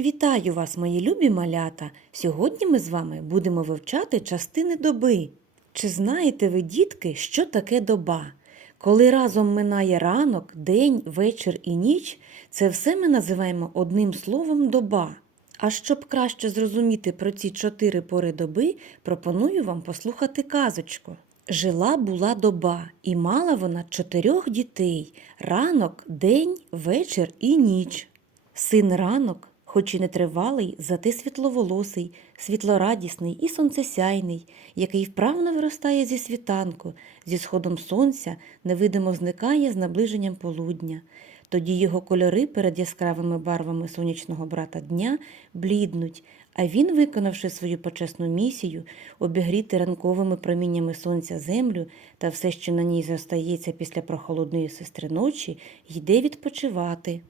Вітаю вас, мої любі малята! Сьогодні ми з вами будемо вивчати частини доби. Чи знаєте ви, дітки, що таке доба? Коли разом минає ранок, день, вечір і ніч, це все ми називаємо одним словом доба. А щоб краще зрозуміти про ці чотири пори доби, пропоную вам послухати казочку. Жила була доба, і мала вона чотирьох дітей ранок, день, вечір і ніч. Син ранок, хоч і не тривалий, зате світловолосий, світлорадісний і сонцесяйний, який вправно виростає зі світанку, зі сходом сонця невидимо зникає з наближенням полудня. Тоді його кольори перед яскравими барвами сонячного брата дня бліднуть, а він, виконавши свою почесну місію, обігріти ранковими проміннями сонця землю та все, що на ній зостається після прохолодної сестри ночі, йде відпочивати.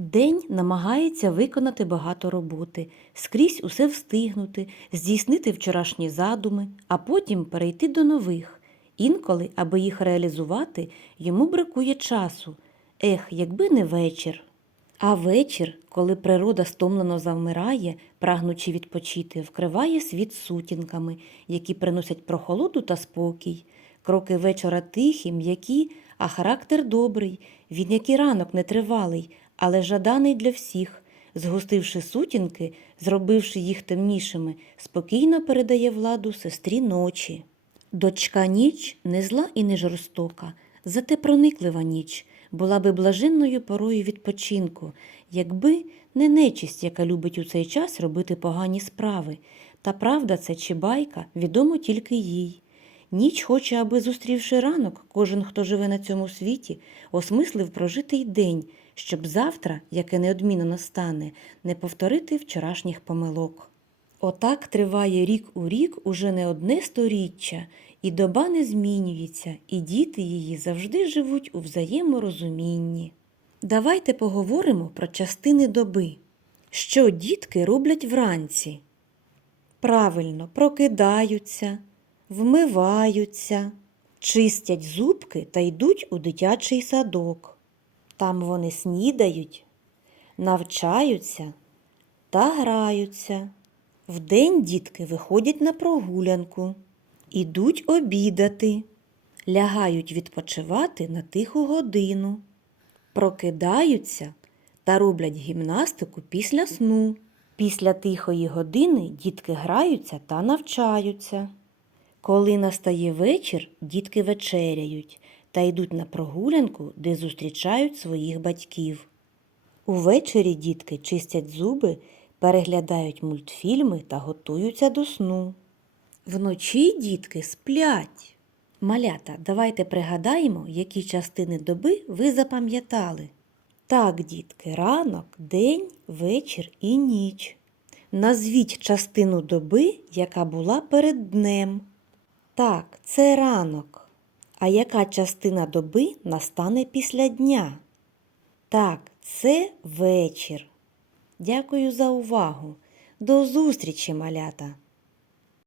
День намагається виконати багато роботи, скрізь усе встигнути, здійснити вчорашні задуми, а потім перейти до нових. Інколи, аби їх реалізувати, йому бракує часу. Ех, якби не вечір. А вечір, коли природа стомлено завмирає, прагнучи відпочити, вкриває світ сутінками, які приносять прохолоду та спокій. Кроки вечора тихі, м'які, а характер добрий, він як і ранок нетривалий, але жаданий для всіх. Згустивши сутінки, зробивши їх темнішими, спокійно передає владу сестрі ночі. Дочка ніч не зла і не жорстока, зате прониклива ніч, була би блаженною порою відпочинку, якби не нечисть, яка любить у цей час робити погані справи. Та правда це чи байка, відомо тільки їй. Ніч хоче, аби, зустрівши ранок, кожен, хто живе на цьому світі, осмислив прожитий день, щоб завтра, яке неодмінно настане, не повторити вчорашніх помилок. Отак триває рік у рік уже не одне сторіччя, і доба не змінюється, і діти її завжди живуть у взаєморозумінні. Давайте поговоримо про частини доби. Що дітки роблять вранці? Правильно, прокидаються, вмиваються, чистять зубки та йдуть у дитячий садок. Там вони снідають, навчаються та граються. Вдень дітки виходять на прогулянку, ідуть обідати, лягають відпочивати на тиху годину, прокидаються та роблять гімнастику після сну. Після тихої години дітки граються та навчаються. Коли настає вечір, дітки вечеряють та йдуть на прогулянку, де зустрічають своїх батьків. Увечері дітки чистять зуби, переглядають мультфільми та готуються до сну. Вночі дітки сплять. Малята, давайте пригадаємо, які частини доби ви запам'ятали. Так, дітки, ранок, день, вечір і ніч. Назвіть частину доби, яка була перед днем. Так, це ранок. А яка частина доби настане після дня? Так, це вечір. Дякую за увагу. До зустрічі, малята!